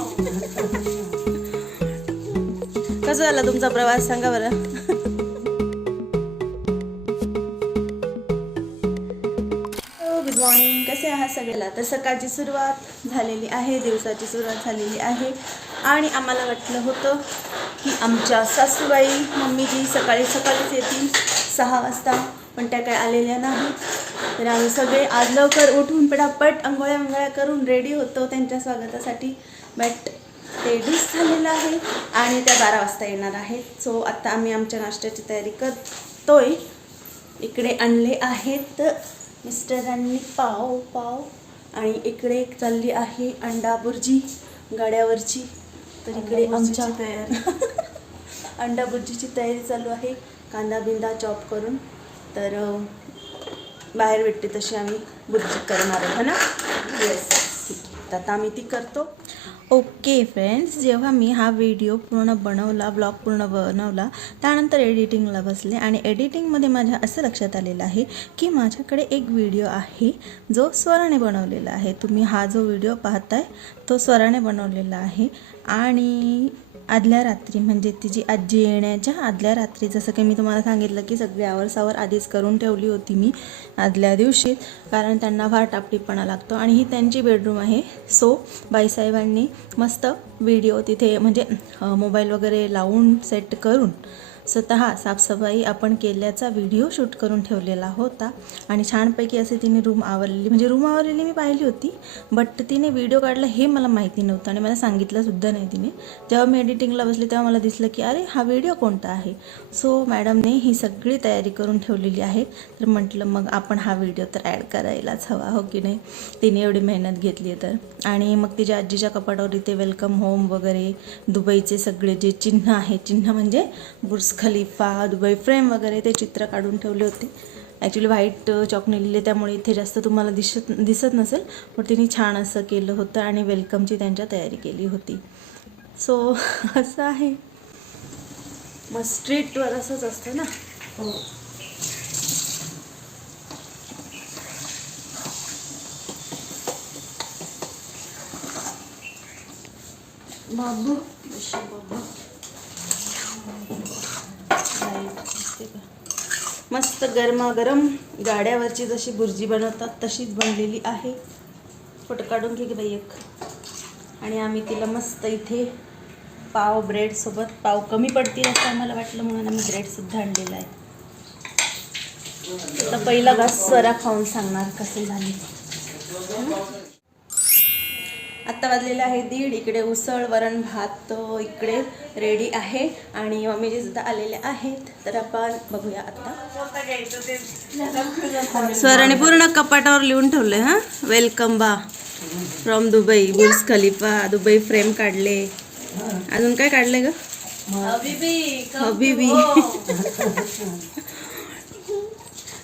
कसं झाला तुमचा प्रवास? सांगा बरं. गुड मॉर्निंग कसे आहात सगळ्याला? तर सकाळची सुरुवात झालेली आहे दिवसाची सुरुवात झालेली आहे. आणि आम्हाला वाटलं होतं की आमच्या सासूबाई मम्मीजी सकाळी सकाळीच येतील सहा वाजता पण त्या काय आलेल्या नाहीत. तर आम्ही सगळे आज लवकर उठून पटापट अंघोळ्या अंघोळ्या करून रेडी होतो त्यांच्या स्वागतासाठी. बट ते डिश झालेलं आहे आणि त्या बारा वाजता येणार आहेत. सो आता आम्ही आमच्या नाश्त्याची तयारी करतोय. इकडे आणले आहेत मिस्टरांनी पाव पाव. आणि इकडे चालली आहे अंडा बुर्जी गाड्यावरची तर इकडे आमच्या तयारी. अंडा बुर्जीची तयारी चालू आहे. कांदा बिंदा चॉप करून. तर बाहेर भेटते तशी आम्ही बुर्जी करणार आहे ना? येस तर आता आम्ही ती करतो. ओके फ्रेंड्स जेव्हा मी हा व्हिडिओ पूर्ण बनवला ब्लॉग पूर्ण बनवला त्यानंतर एडिटिंगला बसले आणि एडिटिंगमध्ये माझ्या असं लक्षात आलेलं आहे की माझ्याकडे एक व्हिडिओ आहे जो स्वराने बनवलेला आहे. तुम्ही हा जो व्हिडिओ पाहताय तो स्वराने बनवलेला आहे. आणि आदल्या रात्री म्हणजे तिची आजी येण्याच्या आदल्या रात्री जसं की मी तुम्हाला सांगितलं की सगळी आवरसावर आधीच करून ठेवली होती मी आदल्या दिवशी कारण त्यांना फार टापटीपणा लागतो. आणि ही त्यांची बेडरूम आहे. सो बाईसाहेबांनी मस्त व्हिडिओ तिथे म्हणजे मोबाईल वगैरे लावून सेट करून स्वतः साफसफाई आपण केल्याचा व्हिडिओ शूट करून ठेवलेला होता. आणि छानपैकी असे तिने रूम आवरलेली म्हणजे रूम आवरलेली मी पाहिली होती बट तिने व्हिडिओ काढला हे मला माहिती नव्हतं आणि मला सांगितलंसुद्धा नाही तिने. जेव्हा मी एडिटिंगला बसले तेव्हा मला दिसलं की अरे हा व्हिडिओ कोणता आहे? सो मॅडमने ही सगळी तयारी करून ठेवलेली आहे. तर म्हटलं मग आपण हा व्हिडिओ तर ॲड करायलाच हवा हो की नाही? तिने एवढी मेहनत घेतली आहे तर. आणि मग तिच्या आजीच्या कपाटावर इथे वेलकम होम वगैरे दुबईचे सगळे जे चिन्ह आहे चिन्ह म्हणजे बुर्ज खलिफा दुबई फ्रेम वगैरे ते चित्र काढून ठेवले होते. ॲक्च्युली व्हाईट चॉकने लिहिले त्यामुळे इथे जास्त तुम्हाला दिसत दिसत नसेल पण तिने छान असं केलं होतं आणि वेलकमची त्यांच्या तयारी केली होती. सो असं आहे. मग स्ट्रीटवर असंच असतं ना? हो. बाबू बाबू? ते का? मस्त गरमागरम गाड्यावरची जशी भुर्जी बनवतात तशीच बनलेली आहे. फोटो काढून घे की बाई एक. आणि आम्ही तिला मस्त इथे पाव ब्रेड सोबत पाव कमी पडतील असं आम्हाला वाटलं म्हणून आम्ही ब्रेडसुद्धा आणलेला आहे. आता पहिला घास स्वरा खाऊन सांगणार कसे झाले आत्ता वाजलेले आहे दीड. इकडे उसळ वरण भात इकडे रेडी आहे. आणि मम्मीजी सुद्धा आलेले आहेत. तर आपण बघूया आता स्वराने पूर्ण कपाटावर लिहून ठेवले हा? वेलकम बा from Dubai Burj Khalifa Dubai frame काढले. अजून काय काढले ग? हबीबी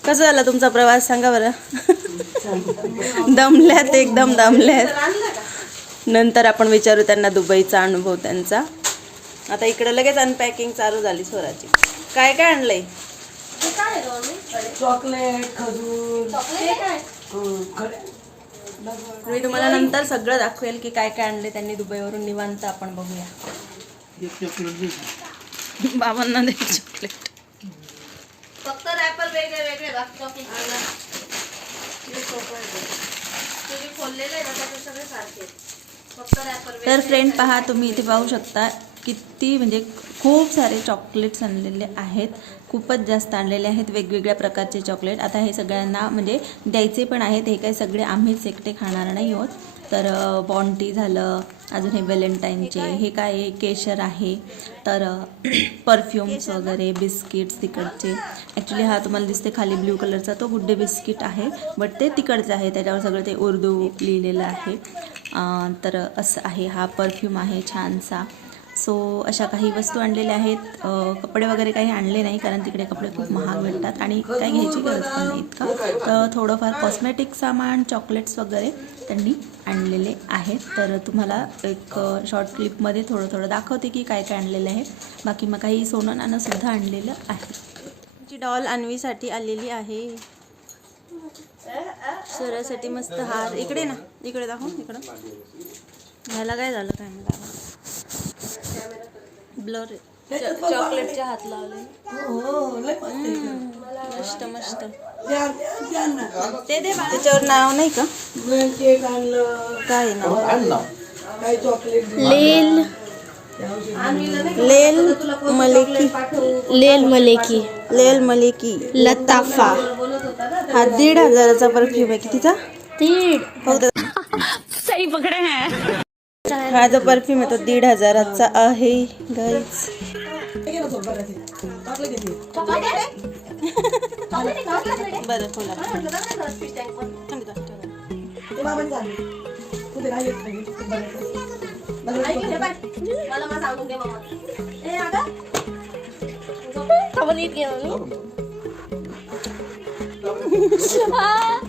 कसं झाला तुमचा प्रवास? सांगा बरं. दमल्यात एकदम दमल्यात. नंतर आपण विचारू त्यांना दुबईचा अनुभव त्यांचा. आता इकडे लगेच अनपॅकिंग चालू झाली स्वराची. काय काय आणलंय? चॉकलेट खजूर. मी तुम्हाला नंतर सगळं दाखवेल की काय काय आणले त्यांनी दुबईवरून. निवांत आपण बघूया. बाबांना दे चॉकलेट फक्त रॅपर वेगळे वेगळे बाकी चॉकलेट खोललेले ना त्याचे सगळे सारखे. तर फ्रेंड पहा तुम्ही इथे पाहू शकता किती म्हणजे खूप सारे चॉकलेट्स आणलेले आहेत. खूपच जास्त आणलेले आहेत वेगवेगळ्या प्रकारचे चॉकलेट आता हे सगळ्यांना म्हणजे द्यायचे पण आहेत हे काही सगळे आम्हीच एकटे खाणार नाही आहोत. तर बॉन्टी झालं अजून हे व्हॅलेंटाईनचे हे काय? केशर आहे. तर परफ्युम्स वगैरे बिस्किट्स तिकडचे. ॲक्च्युली हा तुम्हाला दिसते खाली ब्ल्यू कलरचा तो गुड्डे बिस्किट आहे. बट ते तिकडचं आहे त्याच्यावर सगळं ते उर्दू लिहिलेलं आहे. तर असं आहे. हा परफ्यूम आहे छानसा. सो अशा काही वस्तू आणलेल्या आहेत. कपडे वगैरे काही आणले नाही कारण तिकडे कपडे खूप महाग भेटतात आणि काही घ्यायची गरज पण नाही इतका. तर थोडंफार कॉस्मेटिक सामान चॉकलेट्स वगैरे त्यांनी आणलेले आहेत. तर तुम्हाला एक शॉर्ट क्लिपमध्ये थोडं थोडं दाखवते की काय काय आणलेलं आहे. बाकी मग काही सोनं नाणंसुद्धा आणलेलं आहे. तुमची डॉल अन्वीसाठी आलेली आहे. स्वरासाठी मस्त हार. इकडे ना. इकडे दाखव. इकडं. ह्याला काय झालं काय मला ब्लर चॉकलेटच्या हात लावले. हो लय मस्त. मस्त. ते दे त्याच्यावर नाव नाही का? केक आणलं. काय आहे नाव काही चॉकलेट लेल. लेल मलिकी. लेल मलेकी. लेल मलिकी. लताफा. हा दीड हजाराचा परफ्यूम आहे. कितीचा? तीड फक्त सही पकडे हैं जो परफ्यूम आहे तो दीड हजाराचा आहे बरं मग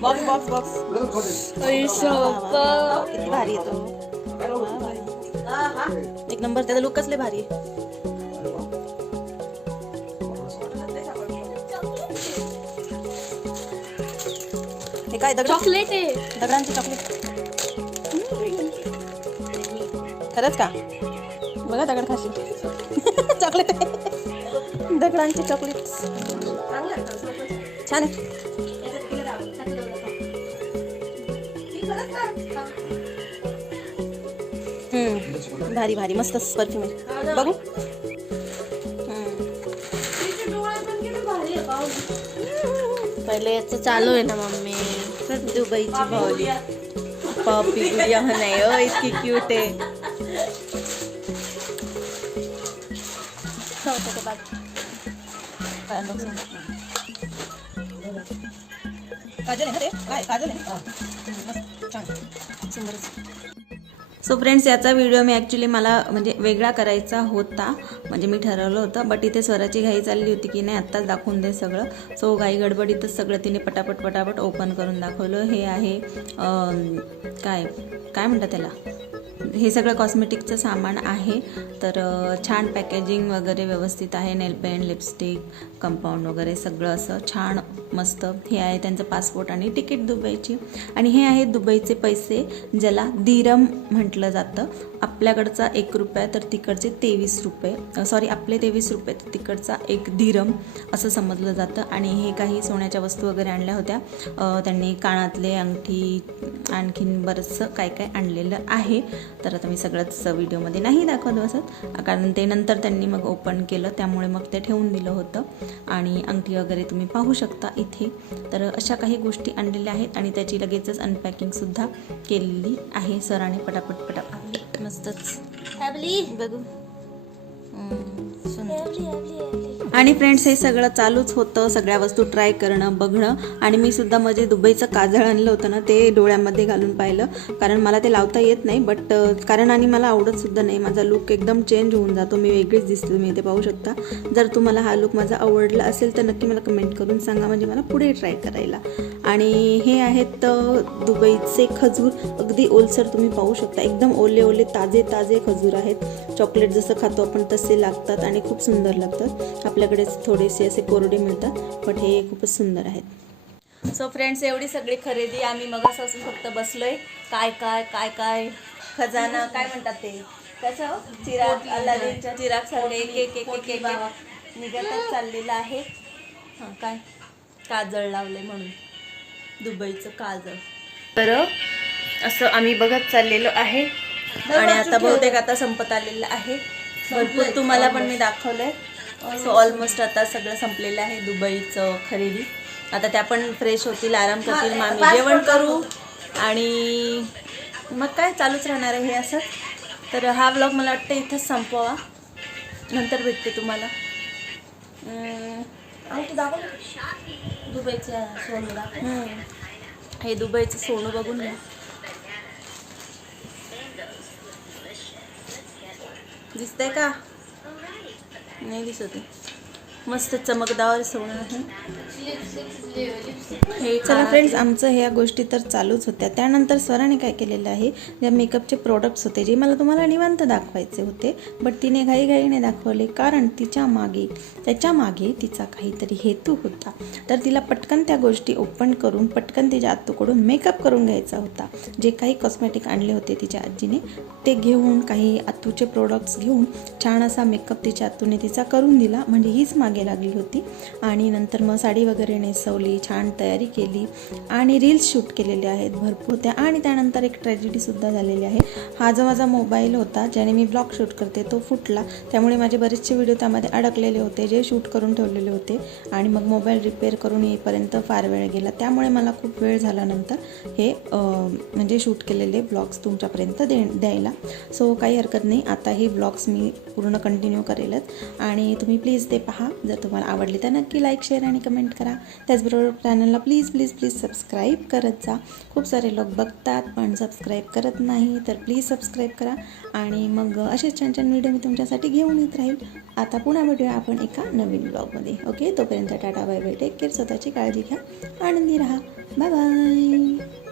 बॉक्स बॉक्स बॉक्स किती भारी येतो एक नंबर त्याचा लुक कसले भारी? आहे हे काय दगड? चॉकलेट आहे. दगडांची चॉकलेट. खरंच का? बघा दगड खाशी चॉकलेट दगडांची चॉकलेट. छान आहे. भारी भारी. मस्त परफ्यूम आहे. बघू. पहिले याचं चालू आहे ना मम्मी. दुबईची भावली पॉपी गुडिया नाही हो इतकी क्यूट आहे. काजल आहे ना ते काय काजल आहे? सुंदरच. सो फ्रेंड्स याचा व्हिडिओ मी ॲक्च्युली मला म्हणजे वेगळा करायचा होता. म्हणजे मी ठरवलं होतं बट इथे स्वराची घाई चालली होती की नाही आत्ताच दाखवून दे सगळं. सो घाई गडबडीतच सगळं तिने पटापट पटापट ओपन करून दाखवलं. हे आहे काय काय म्हणतात त्याला? हे सगळं कॉस्मेटिकचं सामान आहे. तर छान पॅकेजिंग वगैरे व्यवस्थित आहे. नेल पेंट लिपस्टिक कंपाऊंड वगैरे सगळं असं छान मस्त हे आहे त्यांचं पासपोर्ट आणि तिकीट दुबईची. आणि हे आहेत दुबईचे पैसे ज्याला दिरम म्हटलं जातं. आपल्याकडचा एक रुपया तर तिकडचे तेवीस रुपये. सॉरी आपले तेवीस रुपये तर तिकडचा एक दिरम असं समजलं जातं. आणि हे काही सोन्याच्या वस्तू वगैरे आणल्या होत्या. त्यांनी कानातले अंगठी आणखीन बरंचसं काय काय आणलेलं आहे. तर आता मी सगळंच व्हिडिओमध्ये नाही दाखवलं बसत कारण ते नंतर त्यांनी मग ओपन केलं त्यामुळे मग ते ठेवून दिलं होतं. आणि अंगठी वगैरे तुम्ही पाहू शकता इथे. तर अशा काही गोष्टी आणलेल्या आहेत आणि त्याची लगेचच अनपॅकिंगसुद्धा केलेली आहे. सराने पटापट पटापट. मस्तच. बघू. सुंदर आणि फ्रेंड्स हे सगळं चालूच होतं. सगळ्या वस्तू ट्राय करणं बघणं. आणि मी सुद्धा म्हणजे दुबईचं काजळ आणलं होतं ना ते डोळ्यामध्ये घालून पाहिलं. कारण मला ते लावता येत नाही बट कारण आणि मला आवडत सुद्धा नाही. माझा लुक एकदम चेंज होऊन जातो. मी वेगळीच दिसते तुम्ही इथे पाहू शकता. जर तुम्हाला हा लुक माझा आवडला असेल तर नक्की मला कमेंट करून सांगा. म्हणजे मला पुढे ट्राय करायला. आणि हे आहेत दुबईचे खजूर. अगदी ओलसर तुम्ही पाहू शकता. एकदम ओले ओले ताजे ताजे खजूर आहेत. चॉकलेट जसं खातो आपण तसे लागतात आणि खूप सुंदर लागतात. आपल्या आपल्याकडे थोडेसे असे कोरडे मिळतात बट हे खूपच सुंदर आहेत. सो फ्रेंड्स एवढी सगळी खरेदी आम्ही मग असं फक्त बसलोय. काय काय काय काय? खजाना काय म्हणतात ते? कसं हो? चिराग अल्लादीनच्या चिराग सारखे एक एक एक एक एक निघतच चाललेलं आहे. हां काय? काजळ लावले म्हणून. दुबईचं काजळ. तर असं आम्ही बघत चाललेलो आहे. आणि आता बहुतेक आता संपत आलेलं आहे. भरपूर तुम्हाला पण मी दाखवलंय. सो ऑलमोस्ट आता सगळं संपलेलं आहे दुबईचं खरेदी. आता त्या पण फ्रेश होतील आराम करतील मग आम्ही जेवण करू आणि मग काय चालूच राहणार आहे हे असं. तर हा ब्लॉग मला वाटतं इथंच संपवा. नंतर भेटते तुम्हाला. दुबईच्या सोनूला. हे दुबईचं सोनं बघून घ्या. दिसतंय का? नाही दिसत आहे. मस्त चमकदार सोनं आहे. चला फ्रेंड्स आमचं ह्या गोष्टी तर चालूच होत्या. त्यानंतर स्वराने काय केलेलं आहे ज्या मेकअपचे प्रोडक्ट्स होते जे मला तुम्हाला निवांत दाखवायचे होते बट तिने घाईघाईने दाखवले कारण तिच्यामागे त्याच्यामागे तिचा काहीतरी हेतू होता. तर तिला पटकन त्या गोष्टी ओपन करून पटकन तिच्या आत्तूकडून मेकअप करून घ्यायचा होता. जे काही कॉस्मॅटिक आणले होते तिच्या आजीने ते घेऊन काही आत्तूचे प्रोडक्ट्स घेऊन छान असा मेकअप तिच्या आत्तूने तिचा करून दिला. म्हणजे हीच मागे लागली होती. आणि नंतर मग साडी वगैरे नेसवली छान तयारी केली. आणि रील्स शूट केलेले आहेत भरपूर त्या. आणि त्यानंतर एक ट्रॅजेडीसुद्धा झालेली आहे. हा जो माझा मोबाईल होता ज्याने मी ब्लॉग शूट करते तो फुटला. त्यामुळे माझे बरेचसे व्हिडिओ त्यामध्ये अडकलेले होते जे शूट करून ठेवलेले होते. आणि मग मोबाईल रिपेअर करून येईपर्यंत फार वेळ गेला. त्यामुळे मला खूप वेळ झाल्यानंतर हे म्हणजे शूट केलेले ब्लॉग्स तुमच्यापर्यंत दे द्यायला. सो काही हरकत नाही. आता हे ब्लॉग्स मी पूर्ण कंटिन्यू करेलच. आणि तुम्ही प्लीज ते पहा. जर तुम्हाला आवडली तर नक्की लाईक शेअर आणि कमेंट करा. त्याचबरोबर चॅनलला प्लीज प्लीज प्लीज सबस्क्राईब करत जा. खूप सारे लोक बघतात पण सबस्क्राईब करत नाही तर प्लीज सबस्क्राईब करा. आणि मग असेच छान छान व्हिडिओ मी तुमच्यासाठी घेऊन येत राहील. आता पुन्हा भेटूया आपण एका नवीन ब्लॉगमध्ये ओके तोपर्यंत tata bye bye take care स्वतःची काळजी घ्या. आनंदी राहा. Bye bye